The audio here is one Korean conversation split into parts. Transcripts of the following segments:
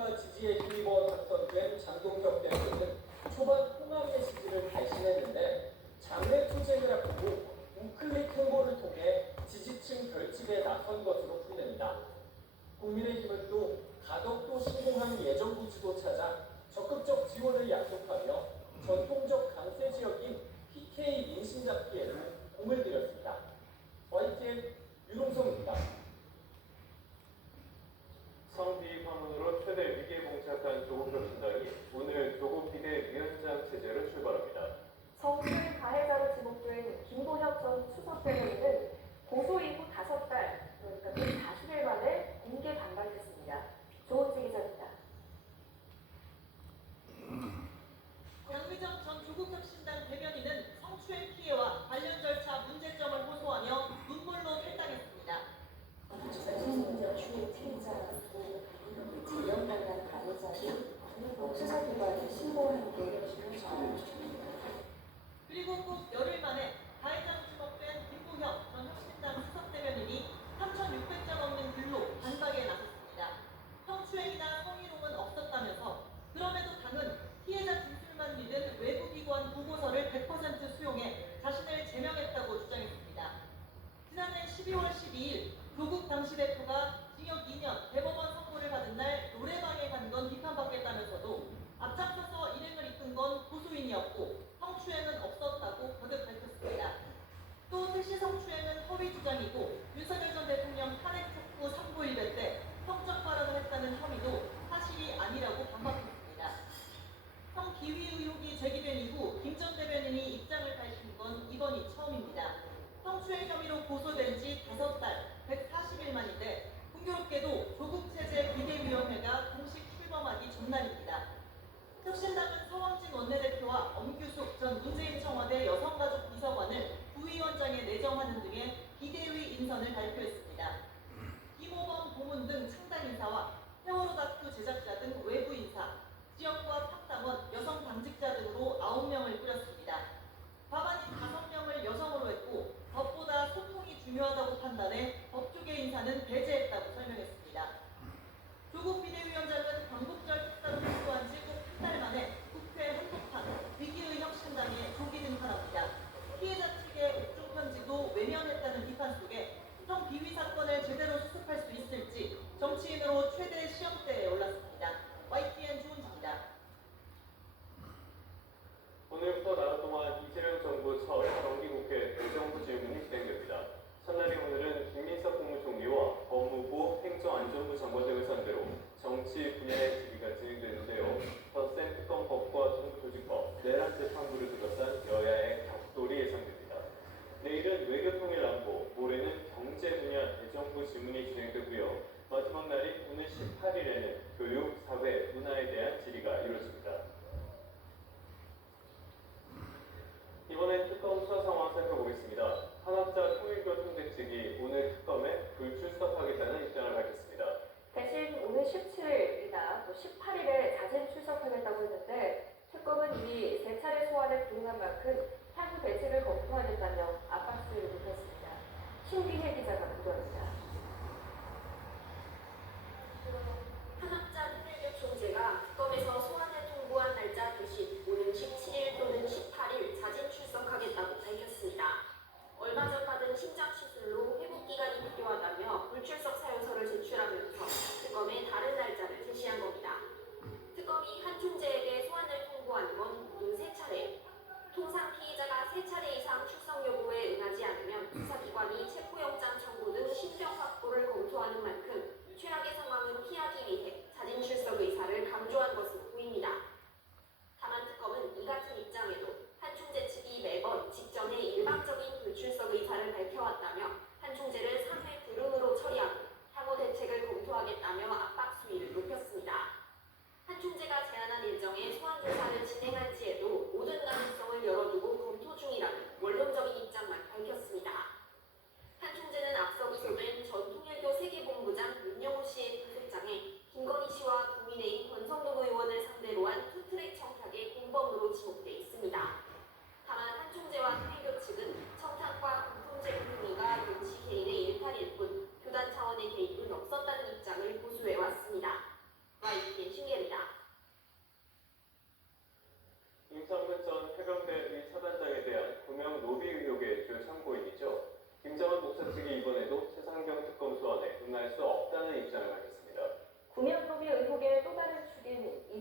민주당과 지지에 힘입어 당선된 장동혁 대표는 초반 호남의 지지를 발신했는데 장외 투쟁을 앞두고 우클릭 행보를 통해 지지층 결집에 나선 것으로 풀립니다. 국민의힘은 또 가덕도 신공항 예정부 지도차장 적극적 지원을 약속하며 전통적 강세 지역인 PK 민심 잡기에도 공을 들였습니다. YTN 유동성입니다. 성비 파문으로 최대 위기에 봉착한 조국 혁신당이 오늘 조국 비대위원장 체제로 출발합니다. 성추행 가해자로 지목된 김도혁 전 수석 대변인은 고소 이후 5달, 그러니까 40일 만에 공개 반발했습니다. 조은지 기자입니다. 양의정 전 조국혁신당 대변인은 성추행 피해와 관련 절차 문제점을 호소하며 눈물로 탈당했습니다. 성추행 피해자라고 재연당한 가해자를 수사기관에 신고한 게 중요합니다. 그리고 꼭 열흘 만에 가해자로 지목된 김도혁 전 혁신당 수석 대변인이 3,600자 넘는 글로 반박에 나섰습니다. 성추행이나 성희롱은 없었다면서 그럼에도 당은 피해자 진술만 믿은 외부기관 보고서를 100% 수용해 자신을 제명했다고 주장했습니다. 지난해 12월 12일 조국 당시 대표가 징역 2년 대법원 선고를 받은 날 노래방에 간 건 비판받겠다면서도 앞장서서 일행을 이끈 건 고소인이었고 성추행은 없었다고 거듭 밝혔습니다. 또 택시 성추행은 허위 주장이고 윤석열 전 대통령 탄핵 촉구 선고일배 때 성적 발언을 했다는 혐의도 사실이 아니라고 반박했습니다. 성기위 의혹이 제기된 이후 김 전 대변인이 입장을 밝힌 건 이번이 처음입니다. 성추행 혐의로 고소된 지 5달, 140일 만인데 공교롭게도 조국체제 비대위원회가 공식 출범하기 전날입니다. 혁신당은 서원진 원내대표와 엄규숙 전 문재인 청와대 여성가족 비서관을 부위원장에 내정하는 등의 비대위 인선을 발표했습니다. 김호범 고문 등 창당 인사와 세월호 다큐 제작자 등 외부 인사, 지역과 탁당원, 여성 당직자 등으로 9명을 꾸렸습니다. 과반인 5명을 여성으로 했고 법보다 소통이 중요하다고 판단해 법조계 인사는 배제했다고 설명했습니다. 조국 비대위원장은 광복절 특사로 출소한 지 꼭 한 달 만에 국회 한복판 위기의 혁신당에 조기 등판합니다. 피해자 측의 옥중 편지도 외면했다는 비판 속에 성 비위 사건을 제대로 수습할 수 있을지 정치인으로 최대 시험대에 올랐습니다. YTN 조은지입니다. 오늘부터 나흘 동안 이재명 정부 첫 정기국회 대정부 질문이 진행됩니다. 첫날인 오늘은 김민석 국무총리와 법무부 행정안전부 장관 등을 상대로 정치 분야의 질의가 진행되는데요. 덧센 특검법과 정부조직법, 내란 재판부를 둘러싼 여야의 격돌이 예상됩니다. 내일은 외교통일안보, 모레는 경제 분야 대정부 질문이 진행되고요. 마지막 날인 오늘 18일에는 교육, 사회, 문화에 대한 질의가 이루어집니다. 이번엔 특검 수사 상황 살펴보겠습니다. 한학자 통일교통대 측이 오늘 특검에 불출석하겠다는 입장을 밝혔습니다. 대신 오늘 17일이나 또 18일에 자진 출석하겠다고 했는데 특검은 이미 3차례 소환에 불응한 만큼 향후 대책을 검토하겠다며 압박수를 보냈습니다. 신기혜 기자가 보도합니다. 한학자 통일교 총재가 특검에서 소환을 통보한 날짜 대신 오는 17일 또는 18일 자진 출석하겠다고 밝혔습니다. 얼마 전 받은 심장 시술로 회복 기간이 필요하다며 불출석 사유서를 제출하면서 특검에 다른 날짜를 제시한 겁니다. 특검이 한 총재에게 소환을 통보한 건 모두 3차례. 통상 피의자가 3차례 이상 출석 요구에 응하지 않으면 수사기관이 체포영장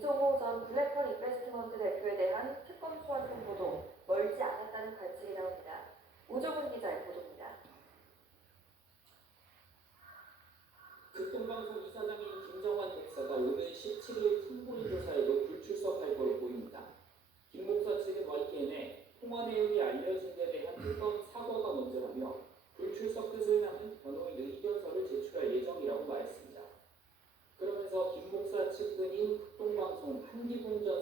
우종호 전 블랙펄 인베스트먼트 대표에 대한 특검 소환 통보도 멀지 않았다는 관측이 나옵니다. 우종훈 기자의 보도입니다. 극동방송 이사장인 김정환 백사가 오늘 17일 참고인 조사에도 불출석할 것으로 보입니다. 김 목사 측은 YTN에 통화 내용이 알려진 데 대한 특검 사과가 먼저라며 불출석 뜻을 담은 변호인 의견서를 제출할 예정이라고 말했습니다. 그러면서 김 목사 측근인 극동방송 한기봉 전